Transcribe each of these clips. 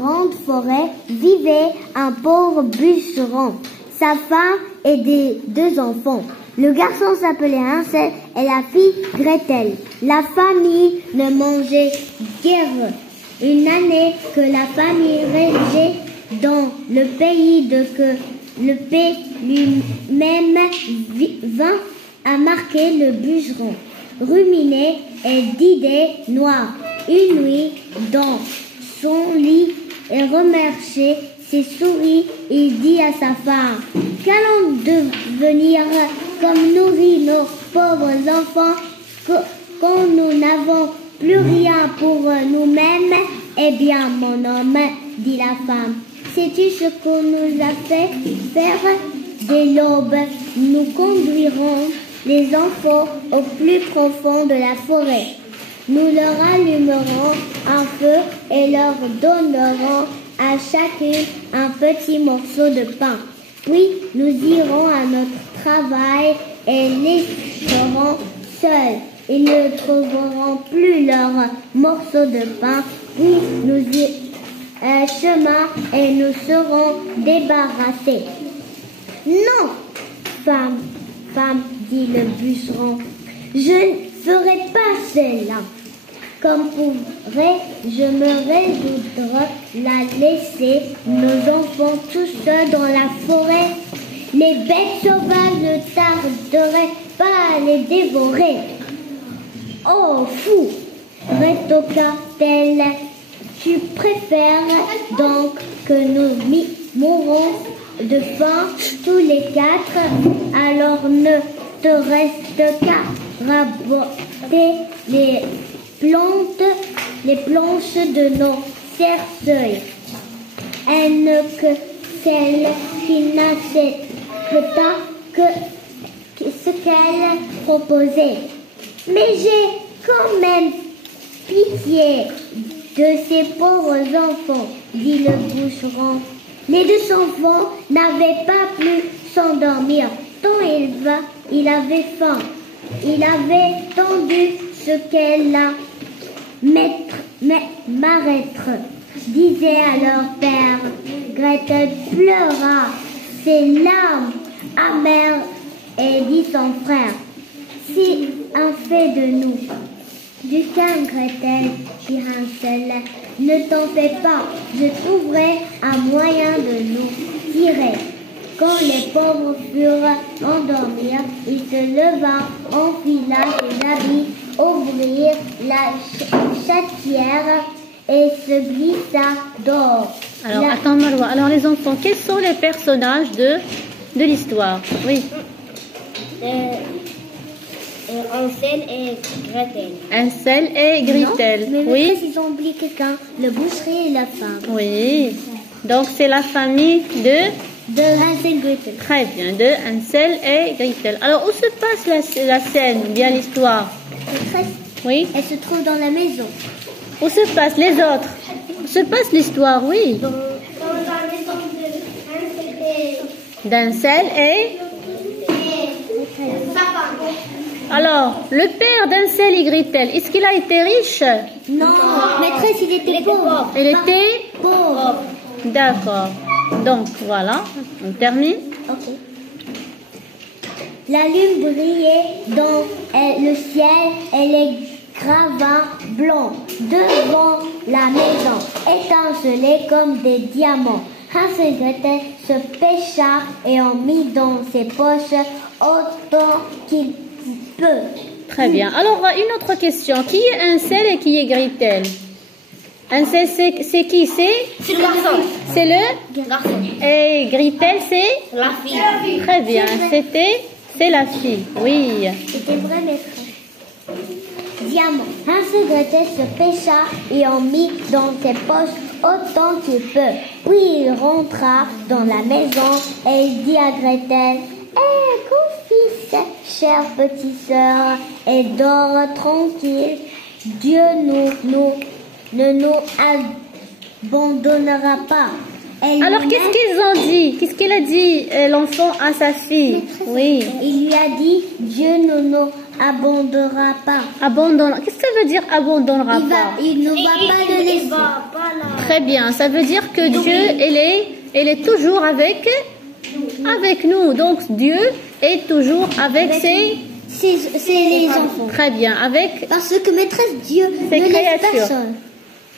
grande forêt vivait un pauvre bûcheron, sa femme et des 2 enfants. Le garçon s'appelait Hansel et la fille Gretel. La famille ne mangeait guère. Une année que la famille régnait dans le pays le paix lui-même vint à marquer le bûcheron, ruminé et d'idées noires. Une nuit, dans son lit et remerciait ses souris, il dit à sa femme: qu'allons devenir comme nourrir nos pauvres enfants quand nous n'avons plus rien pour nous-mêmes? Eh bien, mon homme, dit la femme, sais-tu ce qu'on nous a fait faire? Dès l'aube, nous conduirons les enfants au plus profond de la forêt. Nous leur allumerons un feu et leur donnerons à chacune un petit morceau de pain. Puis nous irons à notre travail et les laisserons seuls. Ils ne trouveront plus leur morceau de pain. Puis nous irons chemin et nous serons débarrassés. Non, femme, dit le bûcheron, je ne ferai pas cela. Comme pourrais-je me résoudre à laisser nos enfants tout seuls dans la forêt? Les bêtes sauvages ne tarderaient pas à les dévorer. Oh, fou, rétorqua-t-elle, tu préfères donc que nous mourrons de faim tous les 4, alors ne te reste qu'à raboter les planches de nos cercueils. Elle ne que celle qui n'accepta que ce qu'elle proposait. Mais j'ai quand même pitié de ces pauvres enfants, dit le bûcheron. Les 2 enfants n'avaient pas pu s'endormir, tant il avait faim. Il avait tendu ce qu'est la marâtre, disait alors père. Gretel pleura ses larmes amères et dit son frère: si un fait de nous. Du calme, Gretel, dit Hansel, ne t'en fais pas, je trouverai un moyen de nous tirer. Quand les pauvres furent endormis, il se leva, enfila ses habits, ouvrit la chatière et se glissa dehors. Alors, attends Maroua, alors les enfants, quels sont les personnages de l'histoire? Oui. Hansel et Gretel. Hansel et Gretel. Non, mais oui. Ils ont oublié quelqu'un, le bûcheron et la femme. Oui. Donc c'est la famille de Hansel et Gretel. Très bien, de Hansel et Gretel. Alors où se passe la scène, bien l'histoire? Oui. Elle se trouve dans la maison. Où se passent les autres? Où se passe l'histoire? Oui. Dans la maison d'Hansel et sa femme. Alors, le père d'Hansel et Gretel, est-ce qu'il a été riche? Non, maîtresse, il était pauvre. Il était pauvre. D'accord. Donc, voilà, on termine. Ok. La lune brillait dans le ciel et les gravats blancs devant la maison étincelaient comme des diamants. Hansel et Gretel se pêcha et en mit dans ses poches autant qu'il peut. Très bien. Alors, une autre question. Qui est Hansel et qui est Gretel? Hansel, c'est qui? C'est le garçon. C'est le Garçon. Et Gretel, c'est La fille. Très bien. C'est la fille. Oui. C'était vrai maîtresse. Diamant. Hansel et Gretel se pêcha et en mit dans ses poches autant qu'il peut. Puis il rentra dans la maison et il dit à Gretel: confie, chère petite sœur, et dors tranquille. Dieu ne nous abandonnera pas. Alors qu'est-ce qu'ils ont dit? Qu'est-ce qu'il a dit l'enfant à sa fille? Oui. Il lui a dit: Dieu ne nous abandonnera pas. Qu'est-ce que ça veut dire abandonnera pas? Il ne va pas le laisser. Très bien, ça veut dire que Dieu, il est toujours avec nous. Donc Dieu est toujours avec ses les enfants. Très bien, avec Parce que maîtresse Dieu ses ne laisse créatures. personne.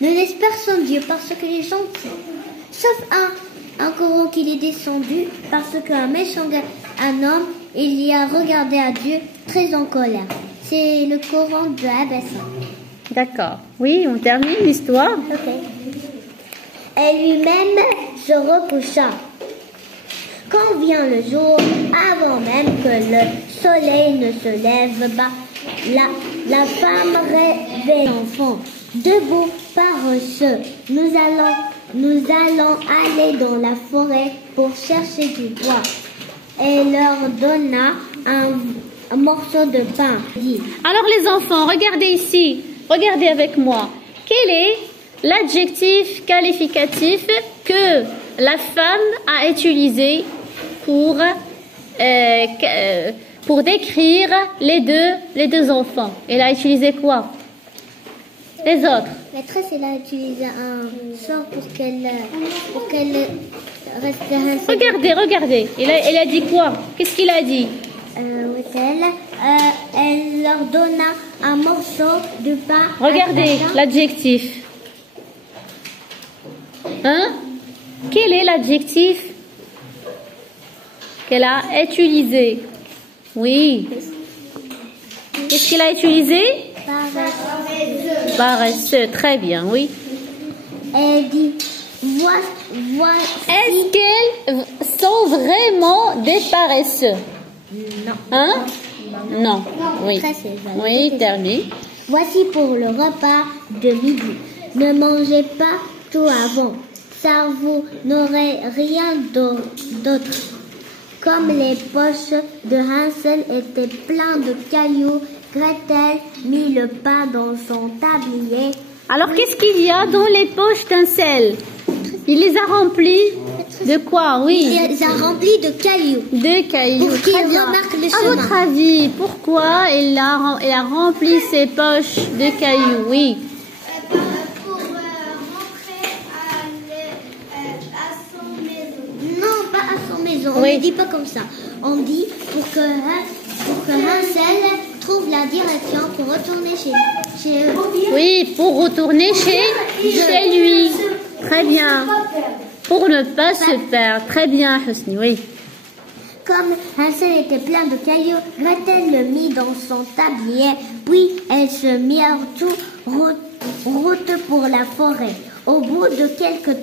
Ne laisse personne Dieu parce que les gens, sauf un Coran qu'il est descendu parce qu'un méchant un homme, il y a regardé à Dieu très en colère. C'est le Coran de Abassa. D'accord. Oui, on termine l'histoire. Ok. Et lui-même se recoucha. Quand vient le jour, avant même que le soleil ne se lève, la femme réveille l'enfant. Debout, paresseux, nous allons aller dans la forêt pour chercher du bois. Et leur donna un morceau de pain. Alors les enfants, regardez ici. Regardez avec moi. Quel est l'adjectif qualificatif que la femme a utilisé pour décrire les deux enfants? Elle a utilisé quoi? Les autres. Maîtresse, elle a utilisé un sort pour qu'elle reste. Regardez. Elle a dit quoi? Qu'est-ce qu'il a dit? Elle leur donna un morceau de pain. Regardez l'adjectif. Hein? Quel est l'adjectif qu'elle a utilisé? Oui. Qu'est-ce qu'elle a utilisé? Paresseux. Très bien, oui. Elle dit, voici. Est-ce qu'elles sont vraiment des paresseux? Non. Hein? Non. Oui. Oui, terminé. Voici pour le repas de midi. Ne mangez pas tout avant, car vous n'aurez rien d'autre. Comme les poches de Hansel étaient pleines de cailloux, Gretel mit le pain dans son tablier. Alors, qu'est-ce qu'il y a dans les poches d'Hansel? Il les a remplis de quoi? Oui. Il les a remplis de cailloux. De cailloux. Pour qu'il Très bien. remarque le À chemin. votre avis, pourquoi elle a rempli ses poches de cailloux? Oui. Pour rentrer à son maison. Non, pas à son maison. On Oui. ne dit pas comme ça. On dit pour que Hansel trouve la direction pour retourner chez eux. Oui, pour retourner chez lui. Très bien. Pour ne pas se perdre. Très bien, Husni, oui. Comme Hansel était plein de cailloux, Gretel le mit dans son tablier, puis elle se mit en route pour la forêt. Au bout de quelques